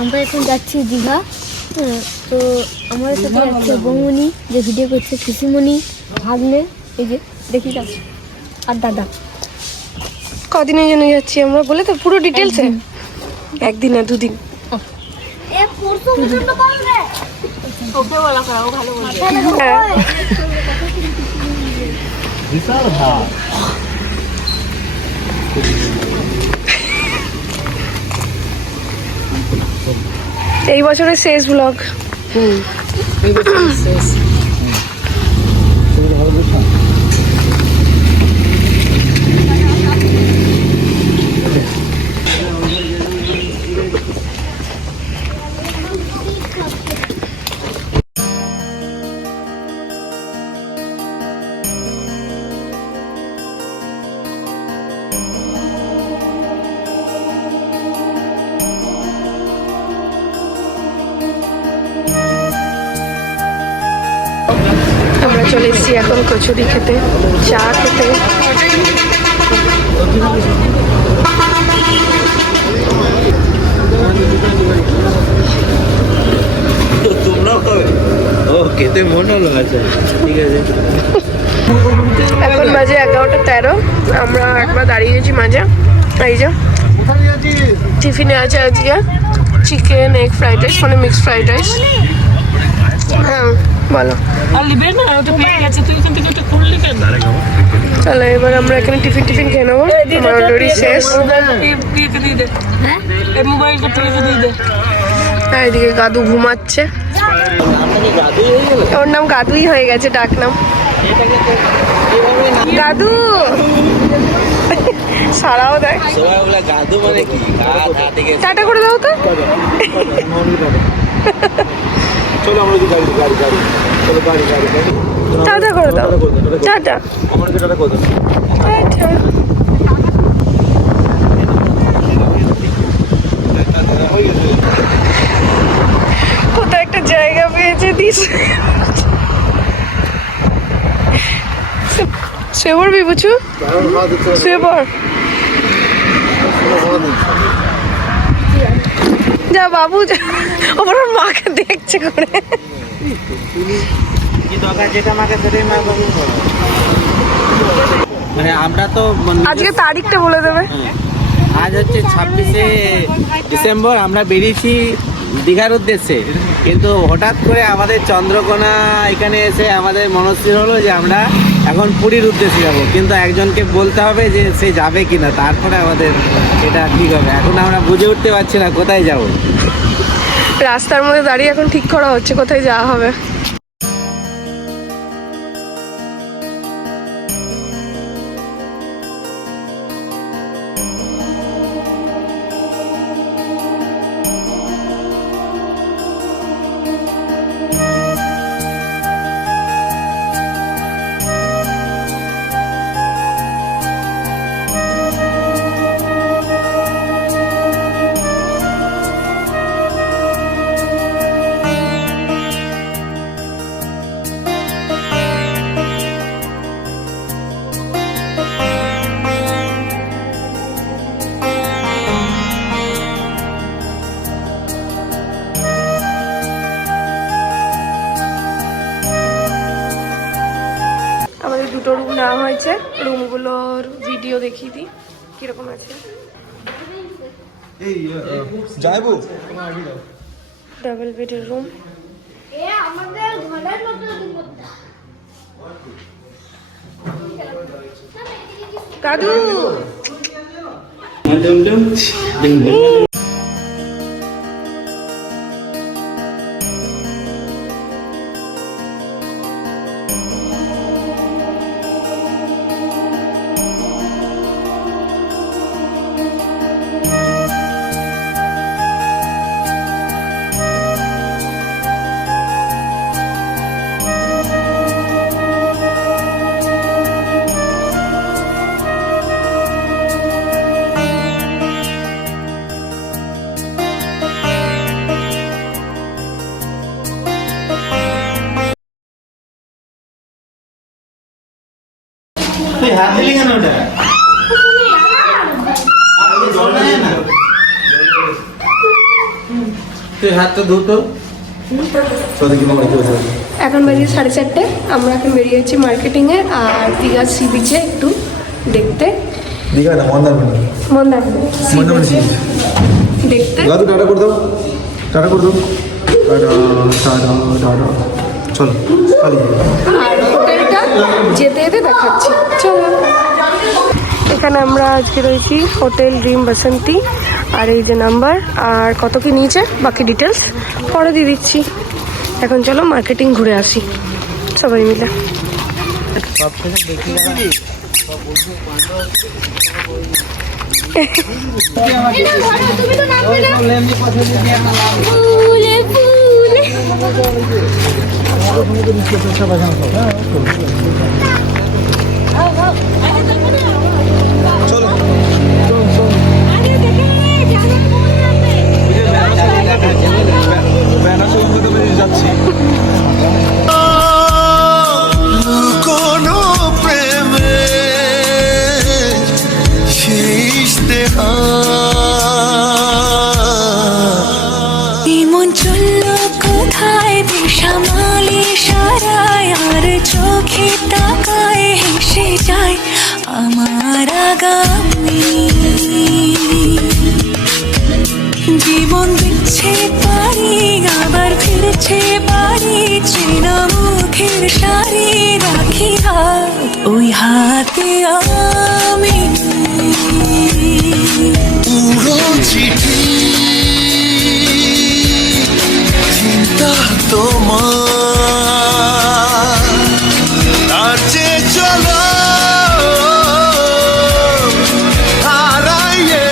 আমরা এখন যাচ্ছি দীঘা। তো আমাদের সাথে যাচ্ছে বৌমনি, যে ভিডিও করছে, পিসিমণি, ভাগ্নে, এই যে দেখি যাচ্ছে, আর দাদা। কদিনের জন্য যাচ্ছি আমরা বলে তো পুরো ডিটেলসে? একদিন না দুদিন। এই বছরের শেষ ব্লগ। আমরা চলে এসেছি এখন কচুরি খেতে, চা খেতে। খেতে মন হলো। আচ্ছা ঠিক আছে। এখন বাজে 11:13। আমরা একবার দাঁড়িয়েছি মাঝে। এই যে টিফিনে আছে আজকে চিকেন এগ ফ্রাইড রাইস, মানে মিক্সড ফ্রাইড রাইস। হ্যাঁ বলো। চলো এবার আমরা এখানে টিফিন খেয়ে নেবো। অলরেডি শেষ। হ্যাঁ এদিকে গাদু ঘুমাচ্ছে। ওর নাম গাদুই হয়ে গেছে, ডাক নাম গাদু। সারাও দেয়। টাটা করে দাও তো। টাটা করে দাও। টাটা। কোথায় একটা জায়গা পেয়েছে দিস। শুয়ে পড়বি বুঝু? শুয়ে পড়। যা বাবু যা। ওর মাকে দেখছে করে। মানে আমরা তো আজকে তারিখটা বলে দেবে। আজ হচ্ছে 26শে ডিসেম্বর। আমরা বেরিয়েছি দীঘার উদ্দেশ্যে, কিন্তু হঠাৎ করে আমাদের চন্দ্রকোনা এখানে এসে আমাদের মনস্থির হলো যে আমরা এখন পুরীর উদ্দেশ্যে যাবো, কিন্তু একজনকে বলতে হবে যে সে যাবে কিনা, তারপরে আমাদের এটা ঠিক হবে। এখন আমরা বুঝে উঠতে পারছি না কোথায় যাব। রাস্তার মধ্যে দাঁড়িয়ে এখন ঠিক করা হচ্ছে কোথায় যাওয়া হবে। দুটো রুম নেওয়া হয়েছে। রুমগুলোর ভিডিও দেখিয়ে দিই কিরকম আছে। ডাবল বেডের রুম। দাদু তুই হাতটা ধুতো। এখন বেরিয়ে 4:30, আমরা এখন বেরিয়েছি মার্কেটিংয়ে আর দীঘা সি বিচে একটু দেখতে। দীঘা না, মন্দারমণি। মন্দারমণি দেখতে। দাদু টাটা করে দাও, টাটা করে দাও, টাটা টাটা টাটা। চলো আর হোটেলটা যেতে যেতে দেখাচ্ছি, চলো। এখানে আমরা আজকে রয়েছি হোটেল ড্রিম বাসন্তী, আর এই যে নাম্বার আর কত কি নিচে বাকি ডিটেলস পরে দিয়ে দিচ্ছি। এখন চলো মার্কেটিং ঘুরে আসি সবাই মিলে। যাচ্ছি কোনো প্রেমে শেষ দেহা মন চলল কোথায় বেসামালি সারায়, আর চোখে তাকায় হেসে যায় আমার আগামী। জীবন দিচ্ছে পারি আবার ফিরছে বাড়ি, চেনা মুখের শাড়ি রাখি হাত ওই হাতে আমি। পুরো চিঠি চিন্তা তোমার, তার চেয়ে চলো হারাইয়ে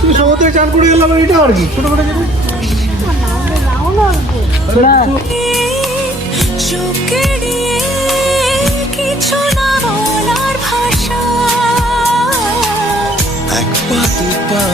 তুমি সমুদ্রে চান করে গেলাম, এটা আর কি ছোট ছোট চোখে দিয়ে কিছু না বলার ভাষা, এক পা দুপা